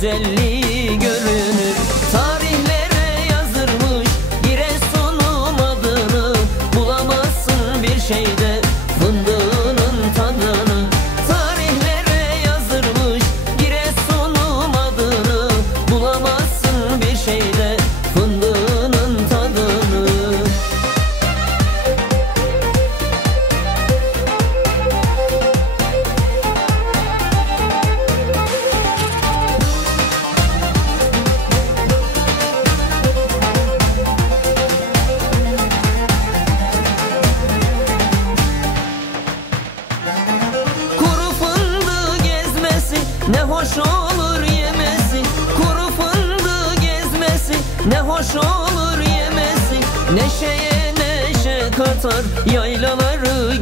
güzellik hoş olur yemesi Kuru fındığı gezmesi. Ne hoş olur yemesi Neşeye neşe katar Yaylaları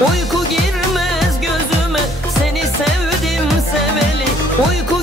Uyku girmez gözüme. Seni sevdim seveli. Uyku